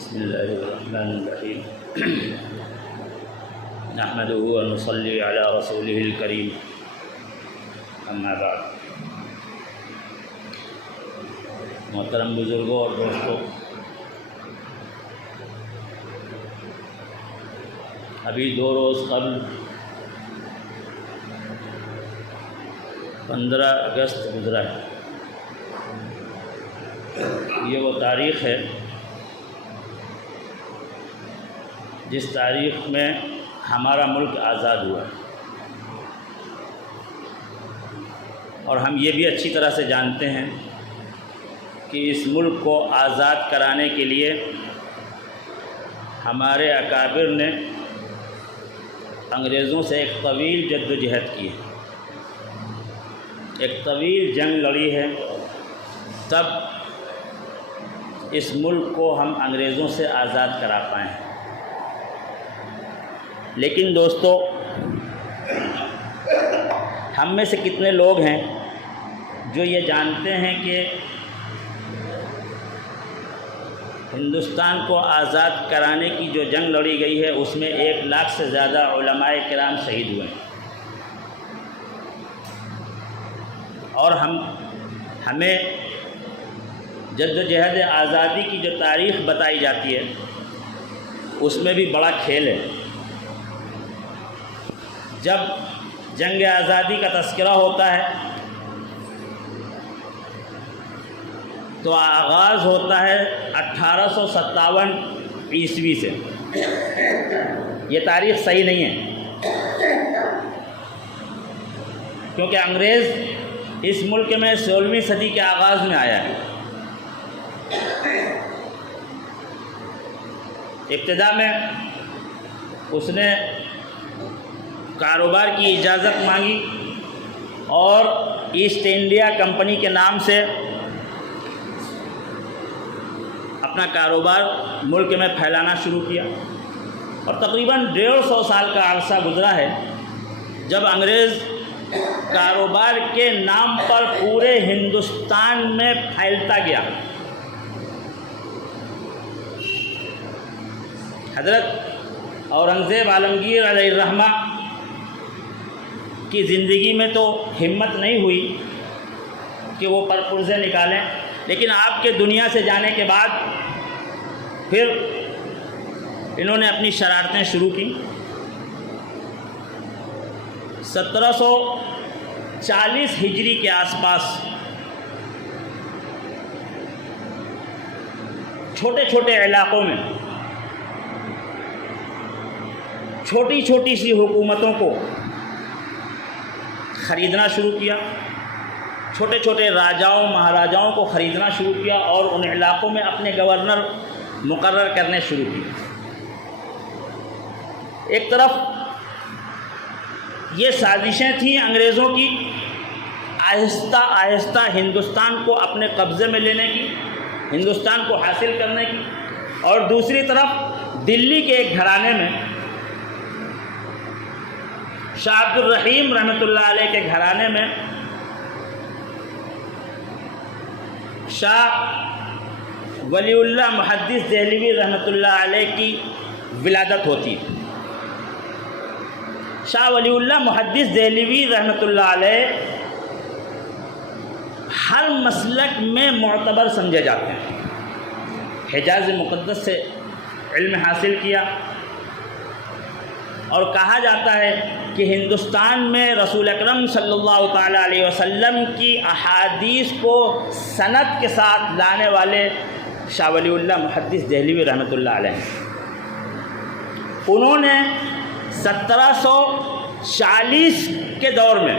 بسم الله الرحمن الرحيم نحمده ونصلي على رسوله الكريم اما بعد۔ محترم بزرگوں اور دوستوں، ابھی 2 روز قبل 15 اگست گزرا ہے۔ یہ وہ تاریخ ہے جس تاریخ میں ہمارا ملک آزاد ہوا، اور ہم یہ بھی اچھی طرح سے جانتے ہیں کہ اس ملک کو آزاد کرانے کے لیے ہمارے اکابر نے انگریزوں سے ایک طویل جد و جہد کی ہے، ایک طویل جنگ لڑی ہے، تب اس ملک کو ہم انگریزوں سے آزاد کرا پائے ہیں۔ لیکن دوستو، ہم میں سے کتنے لوگ ہیں جو یہ جانتے ہیں کہ ہندوستان کو آزاد کرانے کی جو جنگ لڑی گئی ہے اس میں 1 لاکھ سے زیادہ علماء کرام شہید ہوئے ہیں، اور ہمیں جد و جہد آزادی کی جو تاریخ بتائی جاتی ہے اس میں بھی بڑا کھیل ہے۔ جب جنگ آزادی کا تذکرہ ہوتا ہے تو آغاز ہوتا ہے 1857 عیسوی سے۔ یہ تاریخ صحیح نہیں ہے، کیونکہ انگریز اس ملک میں 16ویں صدی کے آغاز میں آیا ہے۔ ابتدا میں اس نے کاروبار کی اجازت مانگی اور ایسٹ انڈیا کمپنی کے نام سے اپنا کاروبار ملک میں پھیلانا شروع کیا، اور تقریباً 150 سال کا عرصہ گزرا ہے جب انگریز کاروبار کے نام پر پورے ہندوستان میں پھیلتا گیا۔ حضرت اورنگزیب عالمگیر علیہ الرحمہ کی زندگی میں تو ہمت نہیں ہوئی کہ وہ پرپرزے نکالیں، لیکن آپ کے دنیا سے جانے کے بعد پھر انہوں نے اپنی شرارتیں شروع کی۔ 1740 ہجری کے آس پاس چھوٹے چھوٹے علاقوں میں چھوٹی چھوٹی سی حکومتوں کو خریدنا شروع کیا، چھوٹے چھوٹے راجاؤں مہاراجاؤں کو خریدنا شروع کیا، اور ان علاقوں میں اپنے گورنر مقرر کرنے شروع کیے۔ ایک طرف یہ سازشیں تھیں انگریزوں کی آہستہ آہستہ ہندوستان کو اپنے قبضے میں لینے کی، ہندوستان کو حاصل کرنے کی، اور دوسری طرف دلی کے ایک گھرانے میں، شاہ عبد الرحیم رحمۃ اللہ علیہ کے گھرانے میں شاہ ولی اللہ محدث دہلوی رحمۃ اللہ علیہ کی ولادت ہوتی ہے۔ شاہ ولی اللہ محدث دہلوی رحمۃ اللہ علیہ ہر مسلک میں معتبر سمجھے جاتے ہیں۔ حجاز مقدس سے علم حاصل کیا، اور کہا جاتا ہے کہ ہندوستان میں رسول اکرم صلی اللہ تعالیٰ علیہ وسلم کی احادیث کو سند کے ساتھ لانے والے شاہ ولی اللہ محدث دہلوی رحمۃ اللہ علیہ، انہوں نے 1740 کے دور میں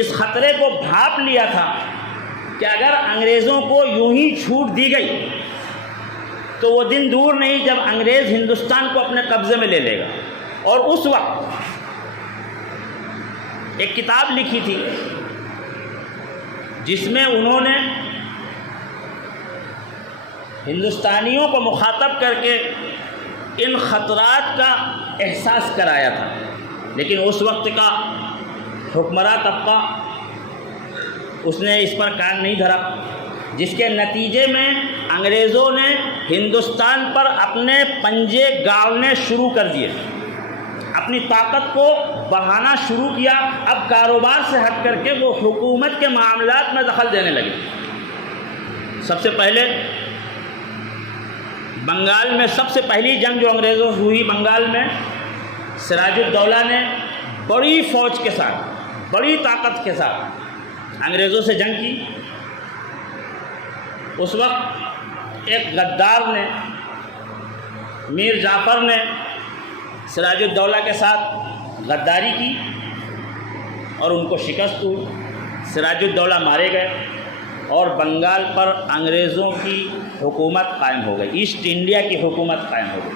اس خطرے کو بھانپ لیا تھا کہ اگر انگریزوں کو یوں ہی چھوٹ دی گئی تو وہ دن دور نہیں جب انگریز ہندوستان کو اپنے قبضے میں لے لے گا۔ اور اس وقت ایک کتاب لکھی تھی جس میں انہوں نے ہندوستانیوں کو مخاطب کر کے ان خطرات کا احساس کرایا تھا، لیکن اس وقت کا حکمراں طبقہ اس نے اس پر کان نہیں دھرا، جس کے نتیجے میں انگریزوں نے ہندوستان پر اپنے پنجے گاڑنے شروع کر دیے، اپنی طاقت کو بڑھانا شروع کیا۔ اب کاروبار سے ہٹ کر کے وہ حکومت کے معاملات میں دخل دینے لگے۔ سب سے پہلے بنگال میں سب سے پہلی جنگ جو انگریزوں سے ہوئی بنگال میں، سراج الدولہ نے بڑی فوج کے ساتھ، بڑی طاقت کے ساتھ انگریزوں سے جنگ کی۔ اس وقت ایک غدار نے، میر جعفر نے سراج الدولہ کے ساتھ غداری کی اور ان کو شکست ہوئی، سراج الدولہ مارے گئے اور بنگال پر انگریزوں کی حکومت قائم ہو گئی، ایسٹ انڈیا کی حکومت قائم ہو گئی۔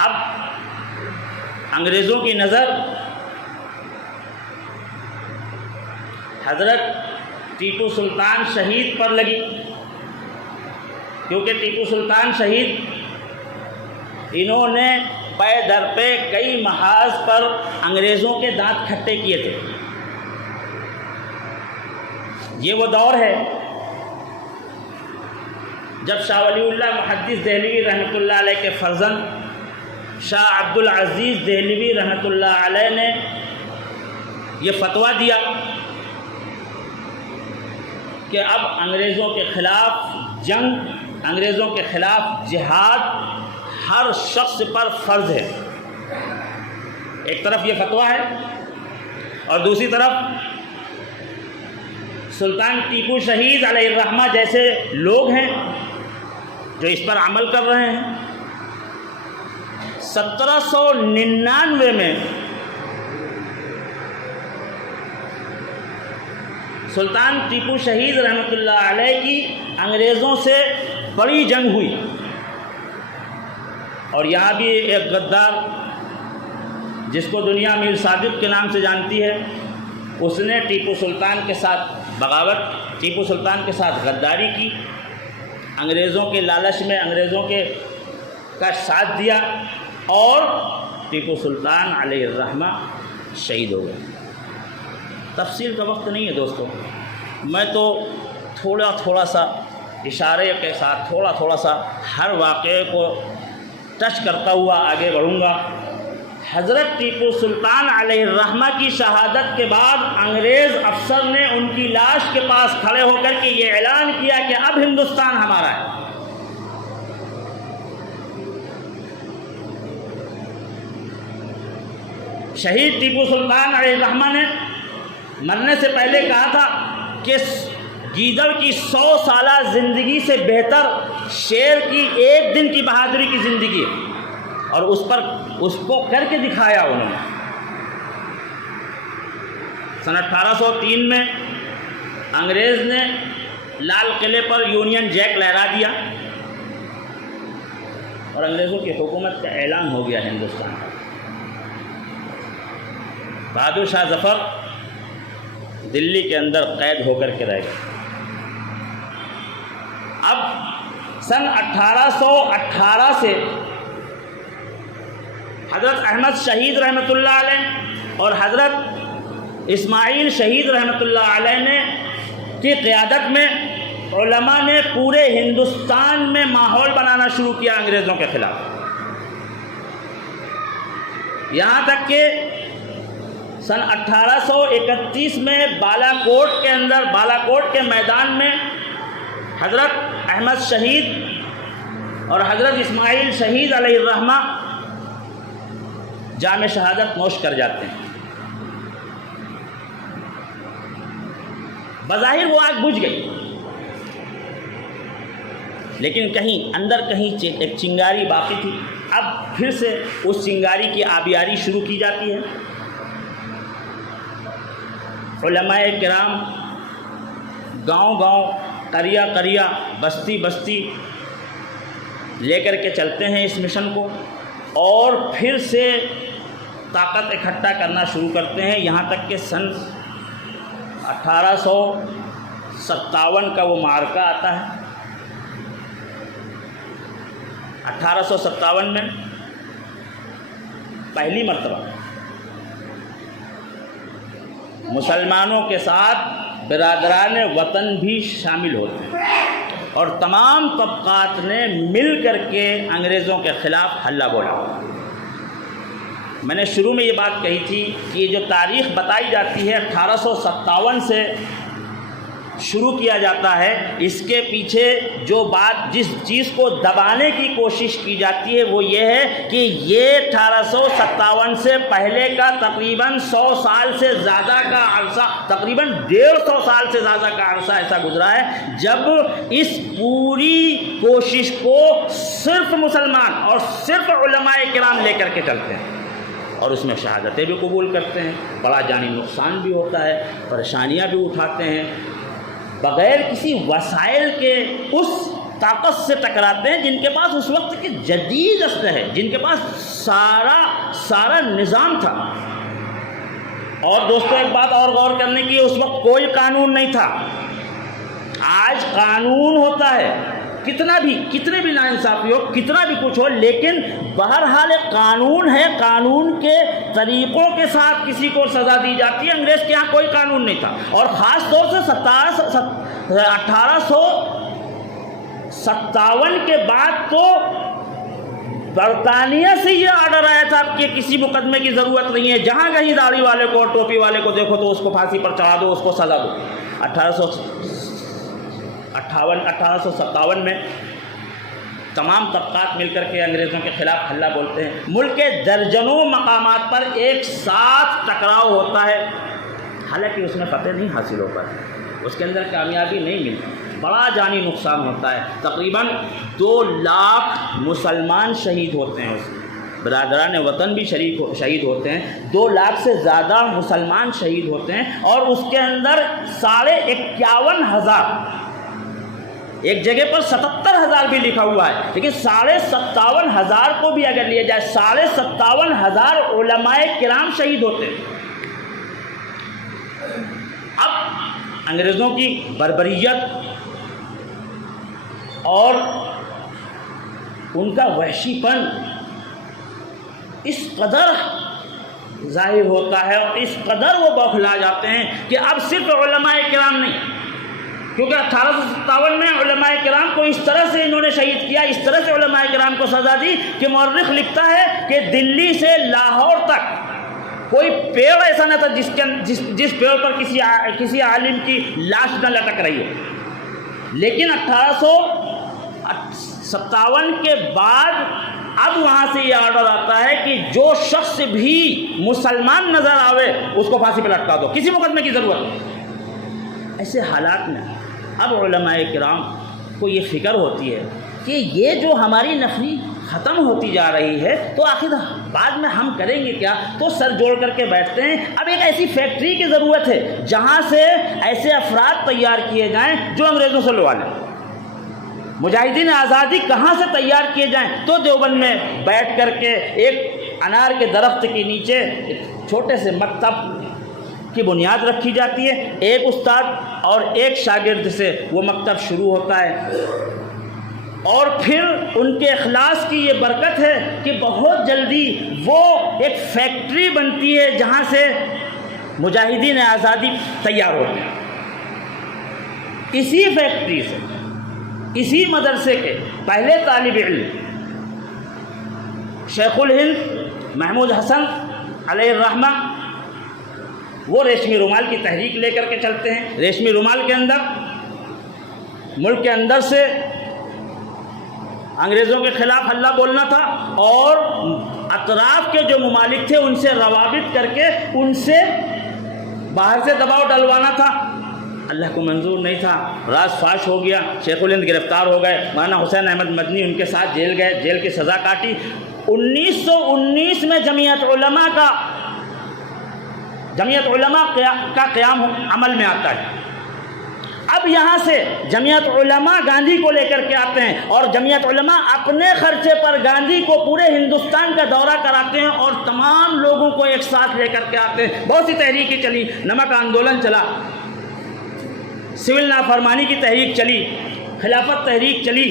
اب انگریزوں کی نظر حضرت ٹیپو سلطان شہید پر لگی، کیونکہ ٹیپو سلطان شہید انہوں نے پے در پہ کئی محاذ پر انگریزوں کے دانت کھٹے کیے تھے۔ یہ وہ دور ہے جب شاہ ولی اللہ محدث دہلوی رحمۃ اللہ علیہ کے فرزند شاہ عبد العزیز دہلوی رحمۃ اللہ علیہ نے یہ فتویٰ دیا کہ اب انگریزوں کے خلاف جنگ، انگریزوں کے خلاف جہاد ہر شخص پر فرض ہے۔ ایک طرف یہ فتویٰ ہے اور دوسری طرف سلطان ٹیپو شہید علیہ الرحمہ جیسے لوگ ہیں جو اس پر عمل کر رہے ہیں۔ 1799 میں سلطان ٹیپو شہید رحمۃ اللہ علیہ کی انگریزوں سے بڑی جنگ ہوئی اور یہاں بھی ایک غدار جس کو دنیا میر صادق کے نام سے جانتی ہے، اس نے ٹیپو سلطان کے ساتھ بغاوت، ٹیپو سلطان کے ساتھ غداری کی، انگریزوں کے لالچ میں انگریزوں کا ساتھ دیا اور ٹیپو سلطان علیہ الرحمہ شہید ہو گئے۔ تفصیل کا وقت نہیں ہے دوستو، میں تو تھوڑا سا اشارے کے ساتھ تھوڑا سا ہر واقعے کو ٹچ کرتا ہوا آگے بڑھوں گا۔ حضرت ٹیپو سلطان علیہ الرحمہ کی شہادت کے بعد انگریز افسر نے ان کی لاش کے پاس کھڑے ہو کر کے یہ اعلان کیا کہ اب ہندوستان ہمارا ہے۔ شہید ٹیپو سلطان علیہ الرحمہ نے مرنے سے پہلے کہا تھا کہ گیدڑ کی 100 سالہ زندگی سے بہتر شیر کی ایک دن کی بہادری کی زندگی ہے، اور اس کو کر کے دکھایا انہوں نے۔ سن 1803 میں انگریز نے لال قلعے پر یونین جیک لہرا دیا اور انگریزوں کی حکومت کا اعلان ہو گیا ہندوستان کا۔ بہادر شاہ ظفر دلی کے اندر قید ہو کر کے رہ گئے۔ اب سن 1818 سے حضرت احمد شہید رحمۃ اللہ علیہ اور حضرت اسماعیل شہید رحمۃ اللہ علیہ نے کی قیادت میں علماء نے پورے ہندوستان میں ماحول بنانا شروع کیا انگریزوں کے خلاف، یہاں تک کہ سن 1831 میں بالا کوٹ کے میدان میں حضرت احمد شہید اور حضرت اسماعیل شہید علیہ الرحمہ جام شہادت نوش کر جاتے ہیں۔ بظاہر وہ آگ بجھ گئی، لیکن کہیں اندر کہیں ایک چنگاری باقی تھی۔ اب پھر سے اس چنگاری کی آبیاری شروع کی جاتی ہے۔ علماء کرام گاؤں قریہ بستی لے کر کے چلتے ہیں اس مشن کو، اور پھر سے طاقت اکٹھا کرنا شروع کرتے ہیں، یہاں تک کہ سن 1857 کا وہ معرکہ آتا ہے۔ 1857 میں پہلی مرتبہ مسلمانوں کے ساتھ برادران وطن بھی شامل ہوتے ہیں اور تمام طبقات نے مل کر کے انگریزوں کے خلاف ہلہ بولا۔ میں نے شروع میں یہ بات کہی تھی کہ یہ جو تاریخ بتائی جاتی ہے 1857 سے شروع کیا جاتا ہے، اس کے پیچھے جو بات جس چیز کو دبانے کی کوشش کی جاتی ہے وہ یہ ہے کہ یہ 1857 سے پہلے کا تقریباً 100 سال سے زیادہ کا عرصہ، تقریباً 150 سال سے زیادہ کا عرصہ ایسا گزرا ہے جب اس پوری کوشش کو صرف مسلمان اور صرف علماء کرام لے کر کے چلتے ہیں اور اس میں شہادتیں بھی قبول کرتے ہیں، بڑا جانی نقصان بھی ہوتا ہے، پریشانیاں بھی اٹھاتے ہیں، بغیر کسی وسائل کے اس طاقت سے ٹکراتے ہیں جن کے پاس اس وقت کے جدید اسلحے ہے، جن کے پاس سارا نظام تھا۔ اور دوستو ایک بات اور غور کرنے کی، اس وقت کوئی قانون نہیں تھا۔ آج قانون ہوتا ہے، کتنے بھی ناانصافی ہو، کتنا بھی کچھ ہو، لیکن بہرحال ایک قانون ہے، قانون کے طریقوں کے ساتھ کسی کو سزا دی جاتی ہے۔ انگریز کے یہاں کوئی قانون نہیں تھا، اور خاص طور سے 1857 کے بعد تو برطانیہ سے یہ آرڈر آیا تھا کہ کسی مقدمے کی ضرورت نہیں ہے، جہاں کہیں داڑھی والے کو اور ٹوپی والے کو دیکھو تو اس کو پھانسی پر چڑھا دو، اس کو سزا دو۔ 1857 میں تمام طبقات مل کر کے انگریزوں کے خلاف ہلہ بولتے ہیں، ملک کے درجنوں مقامات پر ایک ساتھ ٹکراؤ ہوتا ہے، حالانکہ اس میں فتح نہیں حاصل ہو پاتی، اس کے اندر کامیابی نہیں ملتی، بڑا جانی نقصان ہوتا ہے، تقریباً 2 لاکھ مسلمان شہید ہوتے ہیں، اس میں برادران وطن بھی شہید ہوتے ہیں، 2 لاکھ سے زیادہ مسلمان شہید ہوتے ہیں، اور اس کے اندر 51,500، ایک جگہ پر 77,000 بھی لکھا ہوا ہے، لیکن 57,500 کو بھی اگر لیا جائے 57,500 علماء کرام شہید ہوتے ہیں۔ اب انگریزوں کی بربریت اور ان کا وحشی پن اس قدر ظاہر ہوتا ہے اور اس قدر وہ بوکھلا جاتے ہیں کہ اب صرف علماء کرام نہیں، کیونکہ 1857 میں علماء کرام کو اس طرح سے انہوں نے شہید کیا، اس طرح سے علماء کرام کو سزا دی کہ مورخ لکھتا ہے کہ دلی سے لاہور تک کوئی پیڑ ایسا نہ تھا جس پیڑ پر کسی عالم کی لاش نہ لٹک رہی ہو۔ لیکن 1857 کے بعد اب وہاں سے یہ آرڈر آتا ہے کہ جو شخص بھی مسلمان نظر آوے اس کو پھانسی پہ لٹکا دو، کسی مقدمے کی ضرورت نہیں۔ ایسے حالات میں اب علماء کرام کو یہ فکر ہوتی ہے کہ یہ جو ہماری نفری ختم ہوتی جا رہی ہے تو آخر بعد میں ہم کریں گے کیا، تو سر جوڑ کر کے بیٹھتے ہیں۔ اب ایک ایسی فیکٹری کی ضرورت ہے جہاں سے ایسے افراد تیار کیے جائیں جو انگریزوں سے لڑوا لیں۔ مجاہدین آزادی کہاں سے تیار کیے جائیں، تو دیوبند میں بیٹھ کر کے ایک انار کے درخت کے نیچے ایک چھوٹے سے مکتب کی بنیاد رکھی جاتی ہے، ایک استاد اور ایک شاگرد سے وہ مکتب شروع ہوتا ہے، اور پھر ان کے اخلاص کی یہ برکت ہے کہ بہت جلدی وہ ایک فیکٹری بنتی ہے جہاں سے مجاہدین آزادی تیار ہوتے ہیں۔ اسی فیکٹری سے، اسی مدرسے کے پہلے طالب علم شیخ الہند محمود حسن علیہ الرحمہ وہ ریشمی رومال کی تحریک لے کر کے چلتے ہیں۔ ریشمی رومال کے اندر ملک کے اندر سے انگریزوں کے خلاف ہلہ بولنا تھا اور اطراف کے جو ممالک تھے ان سے روابط کر کے ان سے باہر سے دباؤ ڈلوانا تھا۔ اللہ کو منظور نہیں تھا، راز فاش ہو گیا، شیخ الہند گرفتار ہو گئے، مولانا حسین احمد مدنی ان کے ساتھ جیل گئے، جیل کی سزا کاٹی۔ 1919 میں جمعیت علماء کا قیام عمل میں آتا ہے۔ اب یہاں سے جمعیت علماء گاندھی کو لے کر کے آتے ہیں اور جمعیت علماء اپنے خرچے پر گاندھی کو پورے ہندوستان کا دورہ کراتے ہیں اور تمام لوگوں کو ایک ساتھ لے کر کے آتے ہیں۔ بہت سی تحریکیں چلی، نمک آندولن چلا، سول نافرمانی کی تحریک چلی، خلافت تحریک چلی،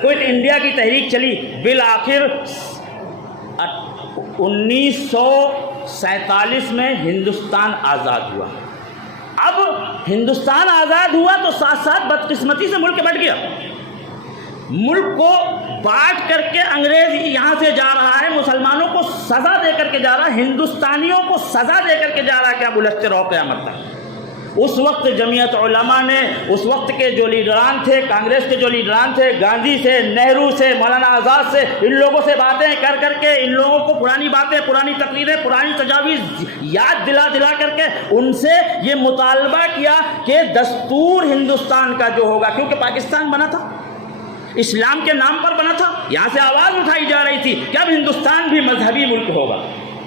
کوئٹ انڈیا کی تحریک چلی، بالآخر 1947 میں ہندوستان آزاد ہوا۔ اب ہندوستان آزاد ہوا تو ساتھ ساتھ بدقسمتی سے ملک بٹ گیا. ملک کو بانٹ کر کے انگریز یہاں سے جا رہا ہے, مسلمانوں کو سزا دے کر کے جا رہا ہے, ہندوستانیوں کو سزا دے کر کے جا رہا ہے. کیا بلتے رہو قیامت تک. اس وقت جمعیت علماء نے, اس وقت کے جو لیڈران تھے, کانگریس کے جو لیڈران تھے, گاندھی سے, نہرو سے, مولانا آزاد سے, ان لوگوں سے باتیں کر کر کے, ان لوگوں کو پرانی باتیں, پرانی تقریریں, پرانی تجاویز یاد دلا دلا کر کے ان سے یہ مطالبہ کیا کہ دستور ہندوستان کا جو ہوگا, کیونکہ پاکستان بنا تھا اسلام کے نام پر بنا تھا, یہاں سے آواز اٹھائی جا رہی تھی کہ اب ہندوستان بھی مذہبی ملک ہوگا,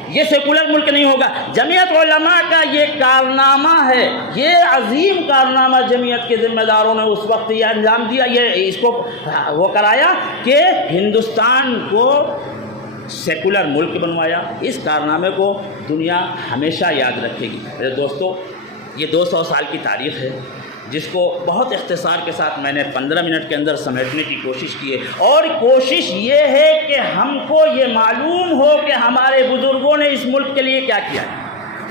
یہ سیکولر ملک نہیں ہوگا. جمعیت علماء کا یہ کارنامہ ہے, یہ عظیم کارنامہ جمعیت کے ذمہ داروں نے اس وقت یہ انجام دیا, یہ اس کو وہ کرایا کہ ہندوستان کو سیکولر ملک بنوایا. اس کارنامے کو دنیا ہمیشہ یاد رکھے گی. میرے دوستو, یہ 200 سال کی تاریخ ہے جس کو بہت اختصار کے ساتھ میں نے 15 منٹ کے اندر سمیٹنے کی کوشش کی ہے, اور کوشش یہ ہے کہ ہم کو یہ معلوم ہو کہ ہمارے بزرگوں نے اس ملک کے لیے کیا کیا ہے,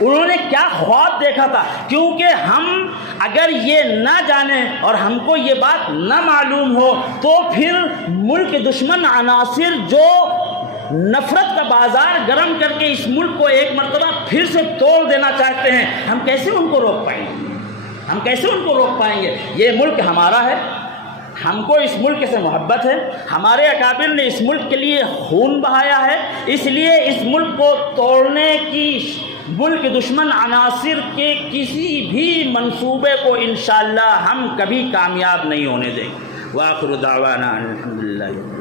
انہوں نے کیا خواب دیکھا تھا. کیونکہ ہم اگر یہ نہ جانیں اور ہم کو یہ بات نہ معلوم ہو تو پھر ملک دشمن عناصر جو نفرت کا بازار گرم کر کے اس ملک کو ایک مرتبہ پھر سے توڑ دینا چاہتے ہیں, ہم کیسے ان کو روک پائیں گے, ہم کیسے ان کو روک پائیں گے. یہ ملک ہمارا ہے, ہم کو اس ملک سے محبت ہے, ہمارے اکابر نے اس ملک کے لیے خون بہایا ہے, اس لیے اس ملک کو توڑنے کی ملک دشمن عناصر کے کسی بھی منصوبے کو انشاءاللہ ہم کبھی کامیاب نہیں ہونے دیں گے. وآخر دعوانا الحمدللہ.